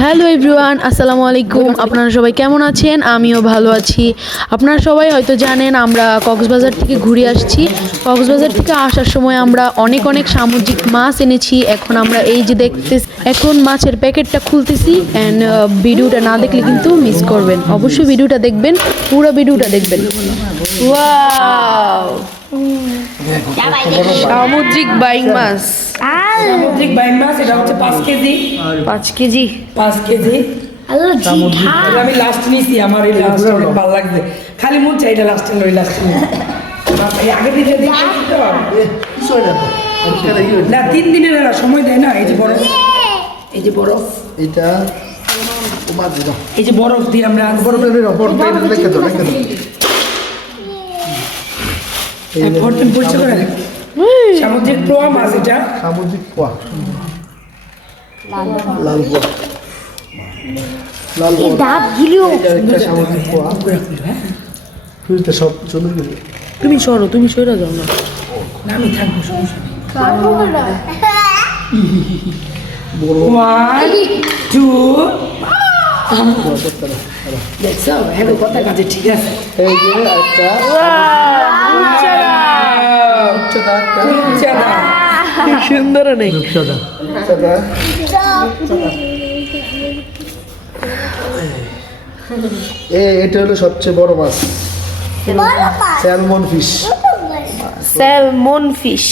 Hello everyone আসসালামু আলাইকুম। আপনারা সবাই কেমন আছেন? আমিও ভালো আছি। আপনারা সবাই হয়তো জানেন আমরা কক্সবাজার থেকে ঘুরে আসছি। কক্সবাজার থেকে আসার সময় আমরা অনেক অনেক সামুদ্রিক মাছ এনেছি। এখন আমরা এই যে দেখতে এখন মাছের প্যাকেটটা খুলতেছি। অ্যান্ড ভিডিওটা না দেখলে কিন্তু মিস করবেন। অবশ্যই ভিডিওটা দেখবেন পুরো ভিডিওটা দেখবেন। ওয়াও সামুদ্রিক বাইং মাছ। সামুদ্রিক বাইম মাছ এটা হচ্ছে পাঁচ কেজি। পাঁচ কেজি? পাঁচ কেজি। আমি লাস্ট নিয়েছি আমার এই লাস্ট অনেক ভালো লাগছে। খালি মন চাই এটা লাস্টে লই লাস্ট আগে দিতে না। তিন দিনের এরা সময় দেয় না এই যে বরফ। এই যে বরফ। এটা এই যে বরফ দিয়ে আমরা বড় বেবি রেখে দাও রেখে দাও। পরিচয় সামুদ্রিক পোয়া মাছ এটা। সামুদ্রিক পোয়া। লাল পোয়া। লাল পোয়া। দাঁত গিলিও। সামুদ্রিক পোয়া। রাখল, হ্যাঁ? সব চলে গেছে তুমি সরো তুমি সরে যাও না। না আমি থাকব সমস্যা ওয়ান টু দেখছ? হ্যাঁ কথা কাজে ঠিক আছে। এই যে একটা রূপচাঁদা একটা রূপচাঁদা। সুন্দর নেই। এটা হলো সবচেয়ে বড় মাছ। Salmon fish. Salmon fish.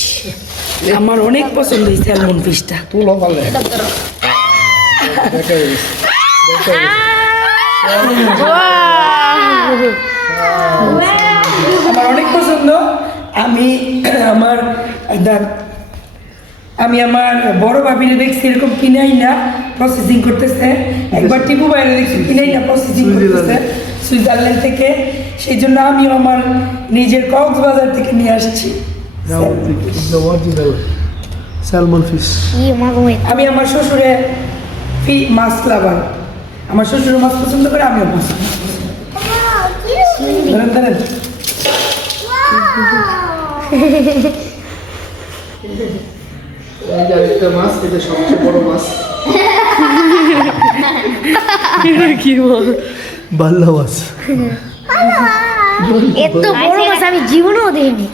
আমার অনেক পছন্দ এই স্যালমন ফিশটা। তুলো গেছে আমার অনেক পছন্দ। আমি আমার আমি আমার বড় ভাবিরে দেখছি এরকম কিনাই না প্রসেসিং করতেছে। একবার টিপু বাইরে দেখছি কিনাই না প্রসেসিং করতেছে সুইজারল্যান্ড থেকে। সেই জন্য আমিও আমার নিজের কক্সবাজার থেকে নিয়ে আসছি। স্যালমন ফিশ আমি আমার শ্বশুরে ফি মাছ লাভার। আমার শ্বশুর মাছ পছন্দ করে আমিও মাছ পছন্দ ধরেন ধরেন। এই যে আরেকটা মাছ এটা সবচেয়ে বড় মাছ। কি বল? বাল্লা মাছ। এত বড় মাছ আমি জীবনেও দেখিনি।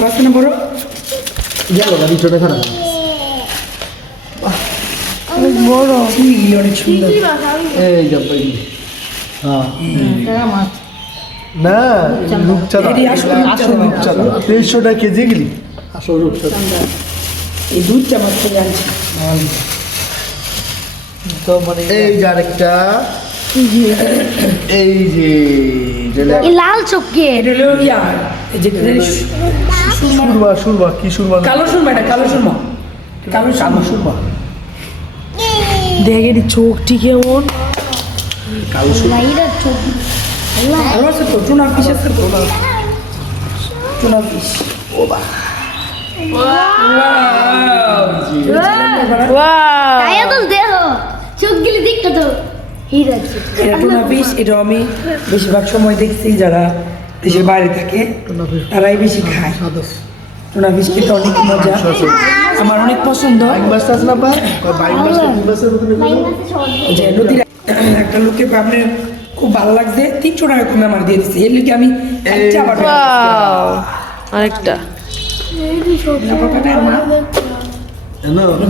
মাছ না বড়? গেল না নিচনে খারাপ চিংড়ি অনেক সুন্দর এই যে ভাই হ্যাঁ। না রূপচাঁদা। রূপচাঁদা। তেইশশো টাকা কেজি গেলি আসল রূপচাঁদা। এই দুধটা মাছ থেকে আনছি। তো মানে এই যে আরেকটা। এই যে। এই লাল চোখকে। সুরমা। সুরমা। কি সুরমা? কালো সুরমা এটা কালো সুরমা। কালো কালো সুরমা। সুরমা দেখে চোখটি কেমন কালো সুরমা ভাইরা চোখ ভালো আছে তো? টুনা ফিশ আছে তো? টুনা ফিশ ও বা বেশিরভাগ সময় দেখছি যারা দেশের বাইরে থাকে তারাই বেশি খায়। টুনা ফিশ খেতে অনেক মজা। আমার অনেক পছন্দ? যে নদীর একটা লোককে আপনার খুব ভালো লাগছে। তিনশো টাকা কমে আমার দিয়ে দিচ্ছে এর লিগে আমি একটা আবার আরেকটা।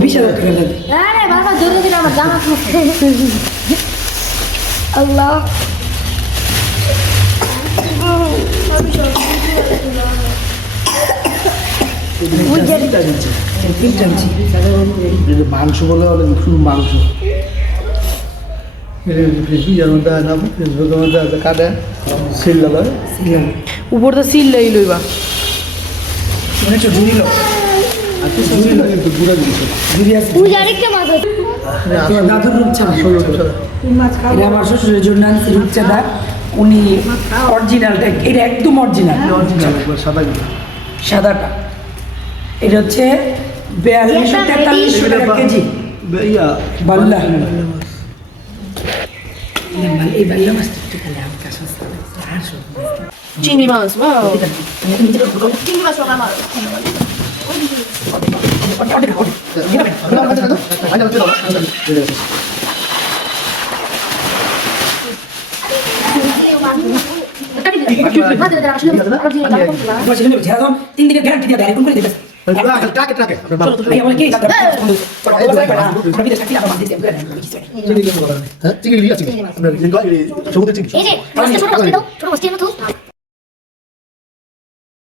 বিশ হাজার টাকা লাগে আল্লাহ। মাংস বলে অনেক শুধু মাংস। উপরটা সিল লাই লইবা। আমার শ্বশুরের জন্য আনছি রূপচাঁদা উনি অরিজিনালটা এটা একদম অরিজিনাল অরিজিনাল সাদা সাদাটা এটা হচ্ছে বিয়াল্লিশশো তেতাল্লিশশো টাকা কেজি। বাল্লা। এই বাল্লা মাছটা একটু খালি সস্তা লাগছে। আর সব চিংড়ি মাছ তোমার সেজন্য ছেড়া দাও তিন দিনের গ্যারান্টি দিয়ে এরকম করে দিতে ট্রাকে ট্রাকে এই আমার কি ডাক্তার বিদেশ থাকি আমার দিতে করে হ্যাঁ চিংড়ি আছে আপনার সমুদ্রের চিংড়ি এই যে ছোট মাছটি দাও ছোট মাছটি এনে তো